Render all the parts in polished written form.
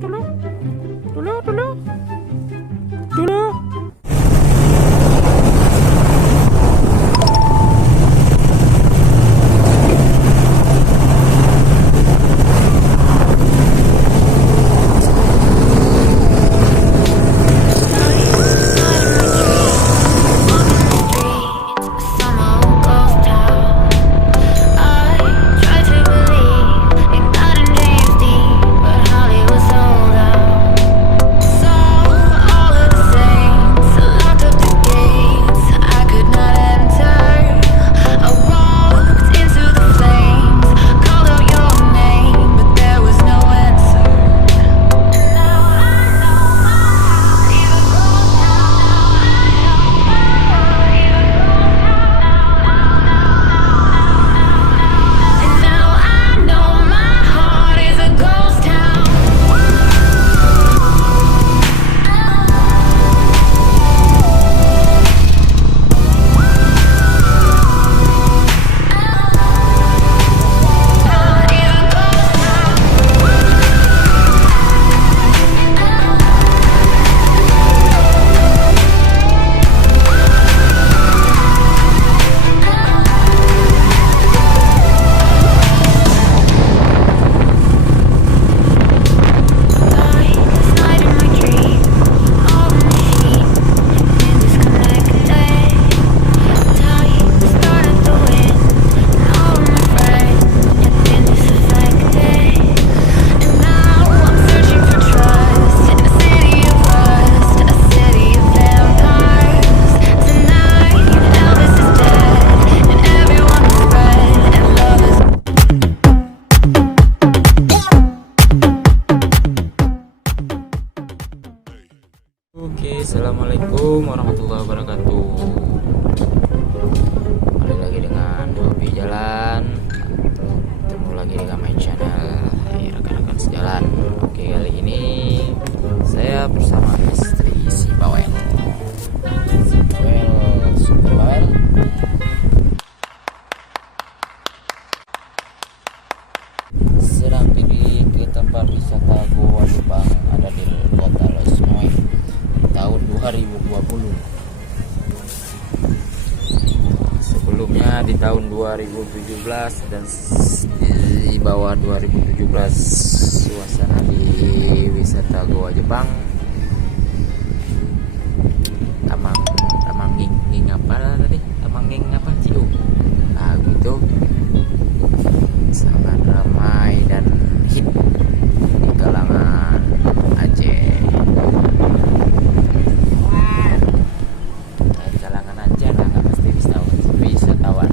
dulu. Oke, assalamualaikum warahmatullahi wabarakatuh. Kembali lagi dengan hobi jalan. Ketemu lagi dengan my channel, rekan-rekan sejalan. Oke, kali ini saya bersama istri si Bawel. Super Bawel. Sedang pergi ke tempat wisata Goa Jepang, ada di kota Losnoe, tahun 2020. Sebelumnya di tahun 2017 dan di bawah 2017 suasana di wisata Goa Jepang. Tamanging apa tadi? Tamanging apa Ciu? Nah gitu. Sangat ramai dan hit di kalangan Aceh. Kalangan Aceh lah, nggak mesti wisatawan.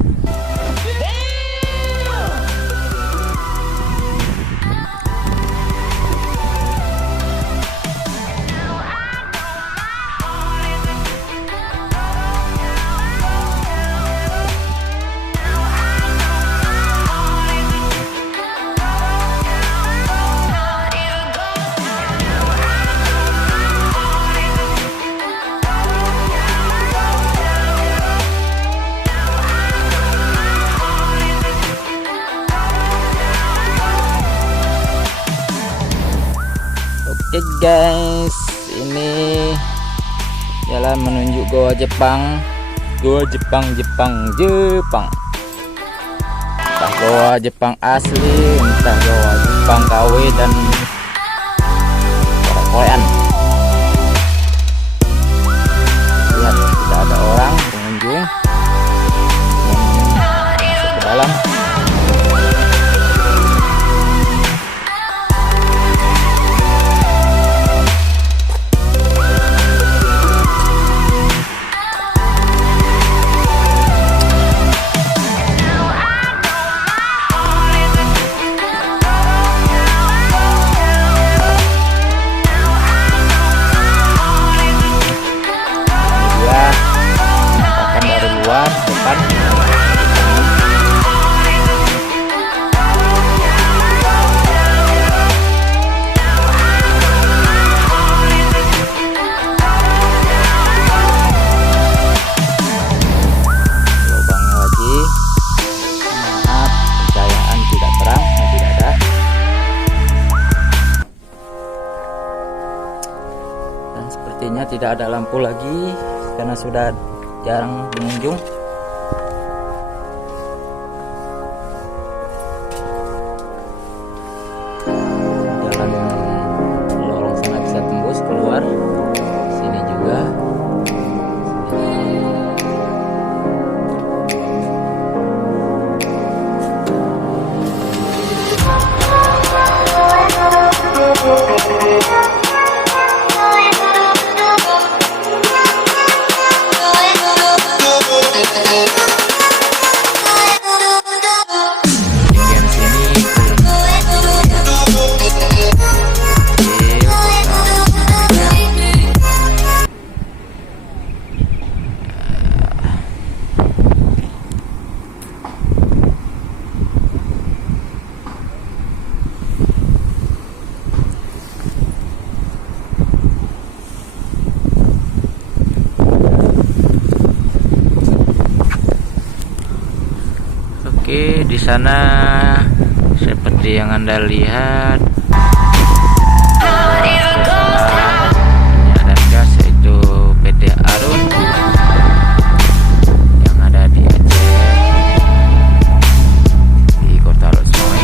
Oke guys, ini jalan menuju Goa Jepang. Goa Jepang. Entah Goa Jepang asli, entah Goa Jepang KW dan korean. Lihat, tidak ada orang pengunjung. Masuk ke dalam. sepertinya tidak ada lampu lagi karena sudah jarang pengunjung. Jalan lorong sana bisa tembus keluar, sini juga. Oke, di sana seperti yang Anda lihat ada gas, yaitu PT Arun yang ada di Aceh, di Kota Losmoe.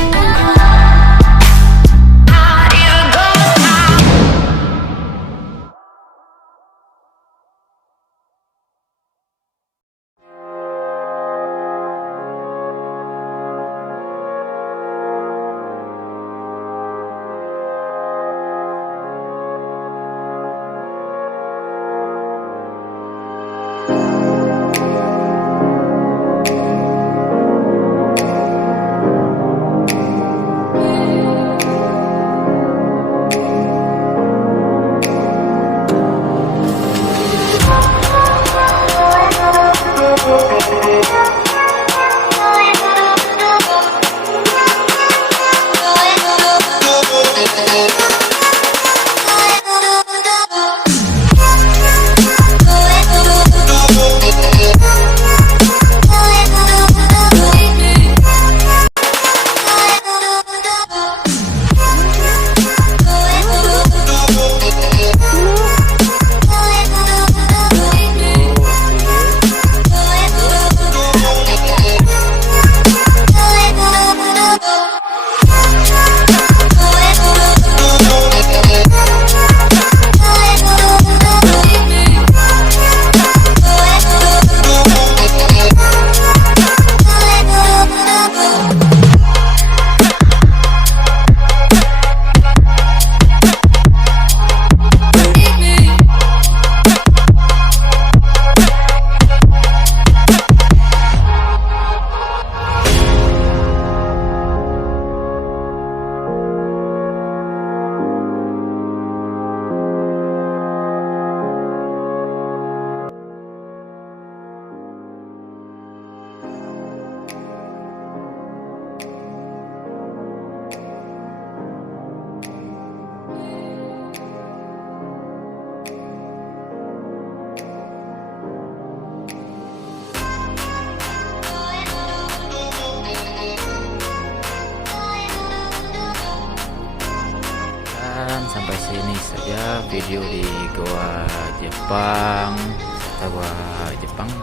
Sampai sini saja video di Goa Jepang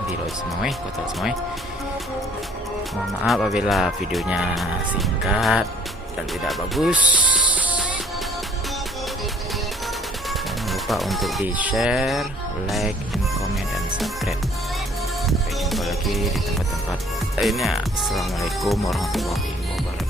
di Losmoe, Kota Losmoe. Mohon maaf apabila videonya singkat dan tidak bagus. Jangan lupa untuk di share, like, and comment, dan subscribe. Sampai jumpa lagi di tempat-tempat lainnya. Assalamualaikum warahmatullahi wabarakatuh.